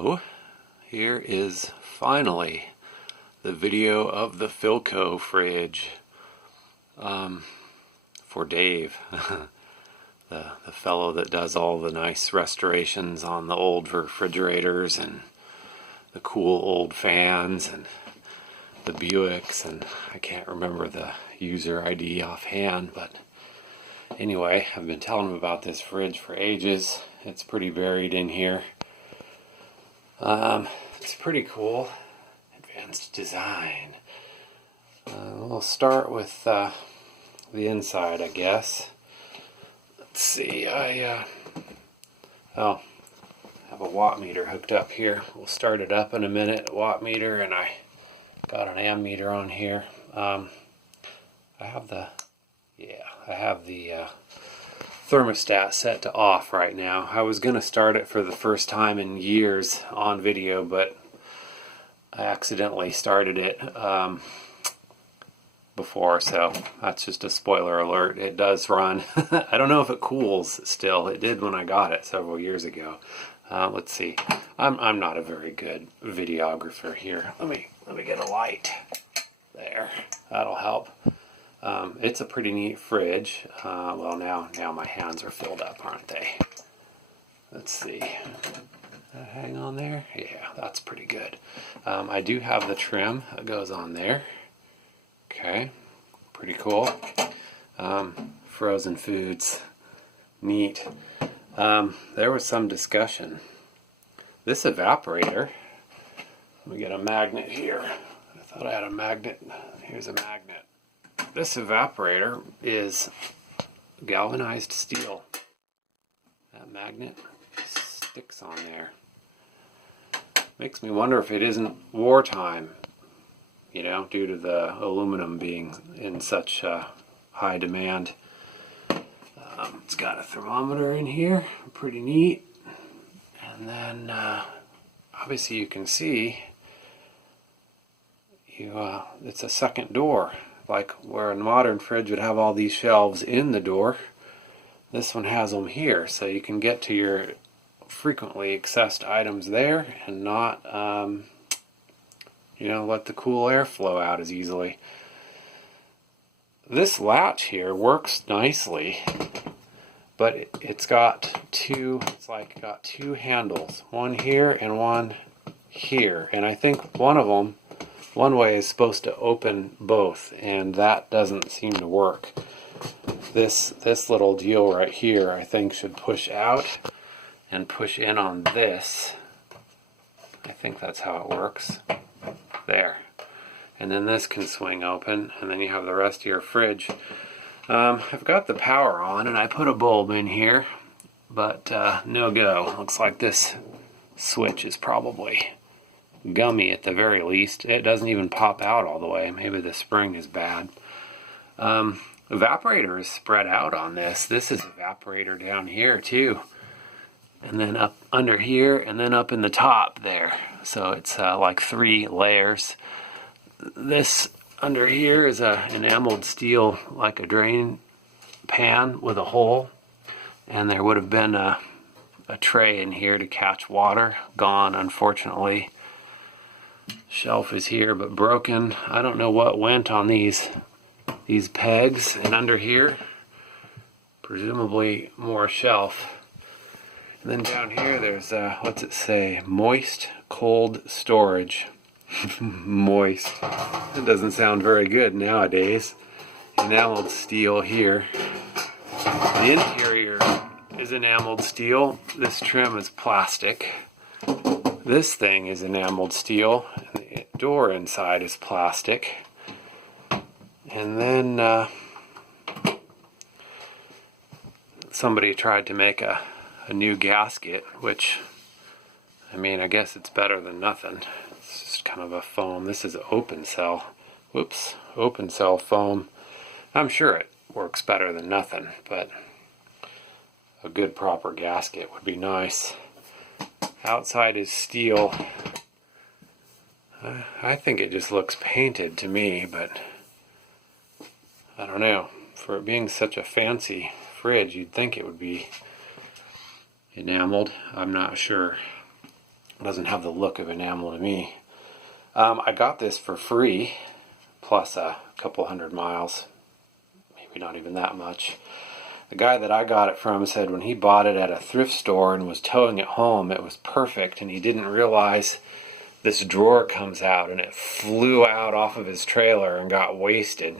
So, here is finally the video of the Philco fridge for Dave, the fellow that does all the nice restorations on the old refrigerators and the cool old fans and the Buicks, and I can't remember the user ID offhand, but anyway, I've been telling him about this fridge for ages. It's pretty buried in here. It's pretty cool. Advanced design. We'll start with the inside, I guess. Let's see, I have a watt meter hooked up here. We'll start it up in a minute, watt meter, and I got an amp meter on here. I have the thermostat set to off right now. I was going to start it for the first time in years on video, but I accidentally started it before, so that's just a spoiler alert. It does run. I don't know if it cools still. It did when I got it several years ago. Let's see. I'm not a very good videographer here. Let me get a light. There. That'll help. It's a pretty neat fridge. Well, now my hands are filled up, aren't they? Let's see. Hang on there. Yeah, that's pretty good. I do have the trim that goes on there. Okay, pretty cool. Frozen foods. Neat. There was some discussion. This evaporator, let me get a magnet here. I thought I had a magnet. Here's a magnet. This evaporator is galvanized steel. That magnet sticks on there. Makes me wonder if it isn't wartime, you know, due to the aluminum being in such high demand. It's got a thermometer in here, pretty neat. And then obviously you can see it's a second door. Like where a modern fridge would have all these shelves in the door, this one has them here, so you can get to your frequently accessed items there and not, let the cool air flow out as easily. This latch here works nicely, but it's got two handles, one here and one here, and I think one way is supposed to open both, and that doesn't seem to work. This little deal right here, I think, should push out and push in on this. I think that's how it works. There. And then this can swing open, and then you have the rest of your fridge. I've got the power on, and I put a bulb in here, but no go. Looks like this switch is probably gummy at the very least. It doesn't even pop out all the way. Maybe the spring is bad. Evaporator is spread out on this. This is evaporator down here too, and then up under here, and then up in the top there. So it's like 3 layers. This under here is a enameled steel, like a drain pan with a hole, and there would have been a tray in here to catch water. Gone, unfortunately. Shelf is here but broken. I don't know what went on these pegs, and under here presumably more shelf. And then down here there's what's it say, moist cold storage. Moist, it doesn't sound very good nowadays. Enameled steel here. The interior is enameled steel. This trim is plastic. This thing is enameled steel, and the door inside is plastic. And then somebody tried to make a new gasket, which, I mean, I guess it's better than nothing. It's just kind of a foam. This is open cell. Whoops, open cell foam. I'm sure it works better than nothing, but a good proper gasket would be nice. Outside is steel. I think it just looks painted to me, but I don't know. For it being such a fancy fridge, you'd think it would be enameled. I'm not sure. It doesn't have the look of enamel to me. I got this for free, plus a couple 100 miles, maybe not even that much. The guy that I got it from said when he bought it at a thrift store and was towing it home, it was perfect, and he didn't realize this drawer comes out, and it flew out off of his trailer and got wasted.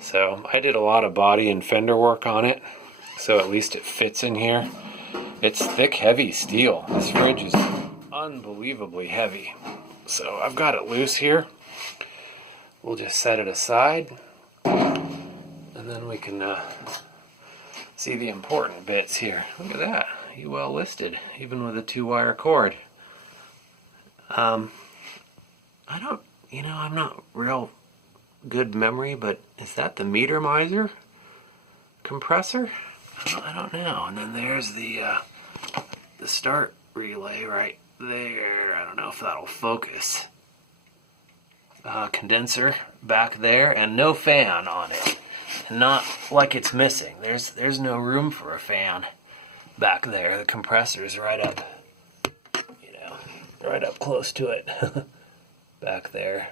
So I did a lot of body and fender work on it, so at least it fits in here. It's thick, heavy steel. This fridge is unbelievably heavy. So I've got it loose here. We'll just set it aside, and then we can see the important bits here. Look at that. You well listed, even with a 2-wire cord. I'm not real good memory, but is that the meter miser compressor? I don't know. And then there's the start relay right there. I don't know if that'll focus. Condenser back there, and no fan on it. And not like it's missing. There's no room for a fan back there. The compressor's right up, right up close to it back there.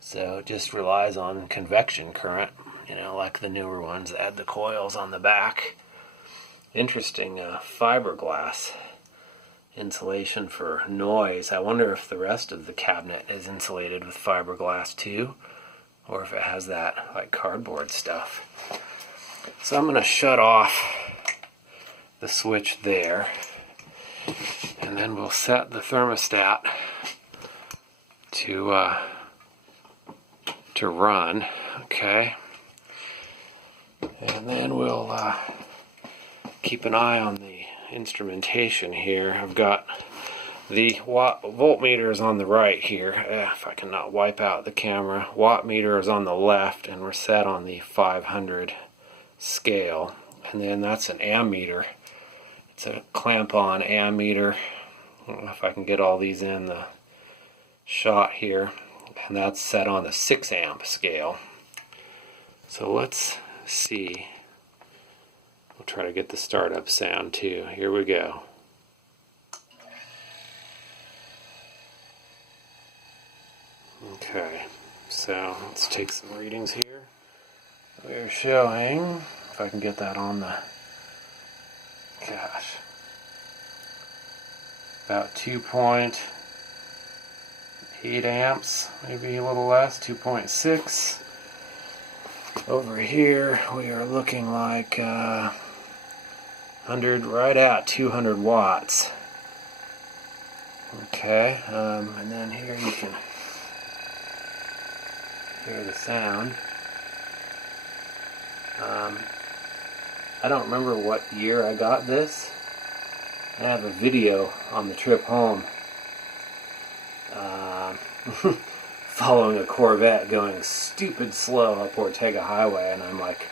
So it just relies on convection current, like the newer ones that had the coils on the back. Interesting fiberglass insulation for noise. I wonder if the rest of the cabinet is insulated with fiberglass too, or if it has that like cardboard stuff. So I'm going to shut off the switch there, and then we'll set the thermostat to run. Okay, and then we'll keep an eye on the instrumentation here. I've got the voltmeter is on the right here. If I can not wipe out the camera. Watt meter is on the left, and we're set on the 500 scale. And then that's an ammeter. It's a clamp-on ammeter. I don't know if I can get all these in the shot here. And that's set on the 6 amp scale. So let's see. We'll try to get the startup sound too. Here we go. Okay, so let's take some readings here. We're showing, if I can get that on the, about 2.8 amps, maybe a little less, 2.6. Over here we are looking like 100, right at 200 watts. Okay, and then here you can hear the sound. I don't remember what year I got this. I have a video on the trip home following a Corvette going stupid slow up Ortega Highway, and I'm like,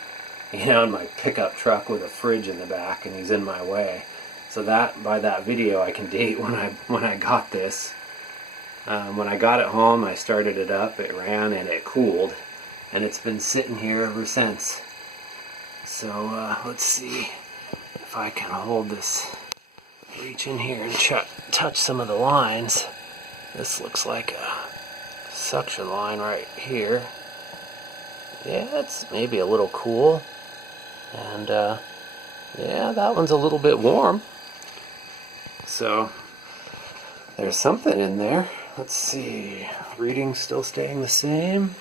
in my pickup truck with a fridge in the back, and he's in my way. So that, by that video, I can date when I got this. When I got it home, I started it up, it ran, and it cooled, and it's been sitting here ever since. So let's see if I can hold this, reach in here and touch some of the lines. This looks like a suction line right here. Yeah, it's maybe a little cool. And yeah, that one's a little bit warm. So there's something in there. Let's see. Reading's still staying the same.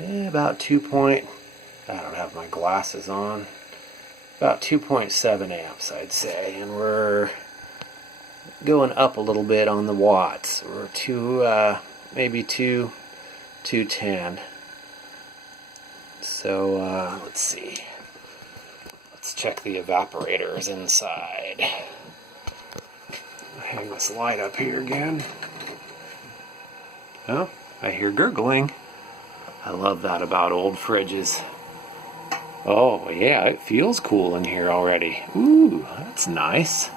Yeah, about 2 point. I don't have my glasses on. About 2.7 amps, I'd say. And we're going up a little bit on the watts. We're maybe 210. So let's see. Let's check the evaporators inside. Hang this light up here again. Oh, I hear gurgling. I love that about old fridges. Oh yeah, it feels cool in here already. Ooh, that's nice.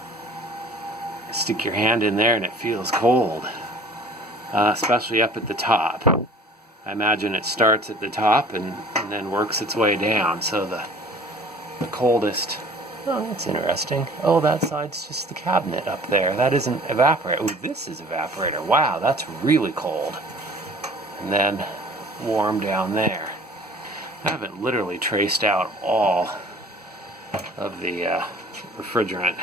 Stick your hand in there and it feels cold. Especially up at the top. I imagine it starts at the top and then works its way down. So the coldest Oh, that's interesting. Oh, that side's just the cabinet up there. That isn't evaporator. Oh, this is evaporator. Wow, that's really cold. And then warm down there. I haven't literally traced out all of the refrigerant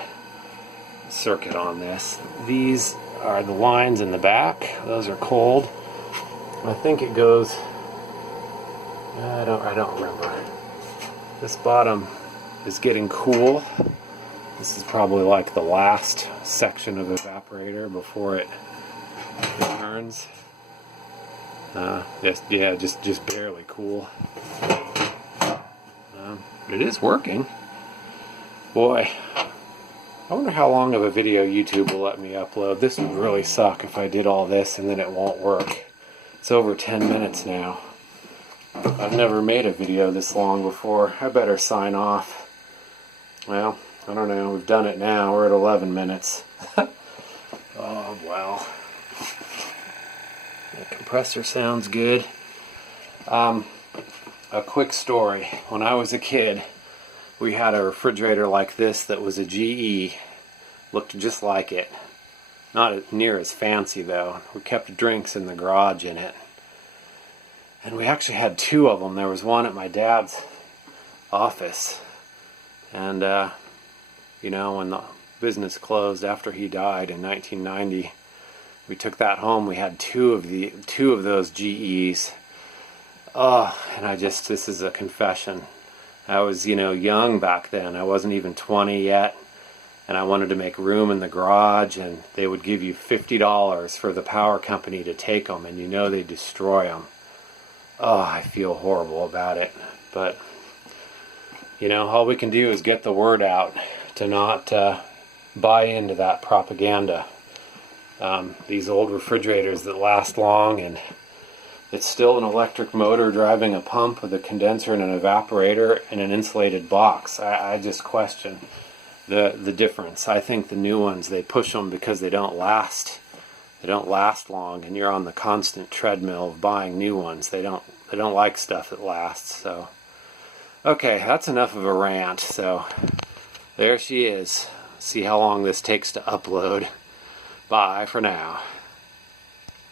circuit on this. These are the lines in the back. Those are cold. I think it goes, I don't remember. This bottom is getting cool. This is probably like the last section of evaporator before it returns. Just barely cool. But it is working. Boy, I wonder how long of a video YouTube will let me upload. This would really suck if I did all this and then it won't work. It's over 10 minutes now. I've never made a video this long before. I better sign off. Well, I don't know. We've done it now. We're at 11 minutes. Oh, well. The compressor sounds good. A quick story. When I was a kid, we had a refrigerator like this that was a GE. Looked just like it. Not near as fancy, though. We kept drinks in the garage in it. And we actually had two of them. There was one at my dad's office. And, when the business closed after he died in 1990, we took that home. We had two of those GEs. Oh, and this is a confession. I was, young back then. I wasn't even 20 yet. And I wanted to make room in the garage, and they would give you $50 for the power company to take them, and they destroy them. Oh, I feel horrible about it. But, all we can do is get the word out to not buy into that propaganda. These old refrigerators that last long, and it's still an electric motor driving a pump with a condenser and an evaporator and an insulated box. I just question the difference. I think the new ones, they push them because they don't last. They don't last long, and you're on the constant treadmill of buying new ones. They don't like stuff that lasts. So, okay, that's enough of a rant. So, there she is. See how long this takes to upload. Bye for now.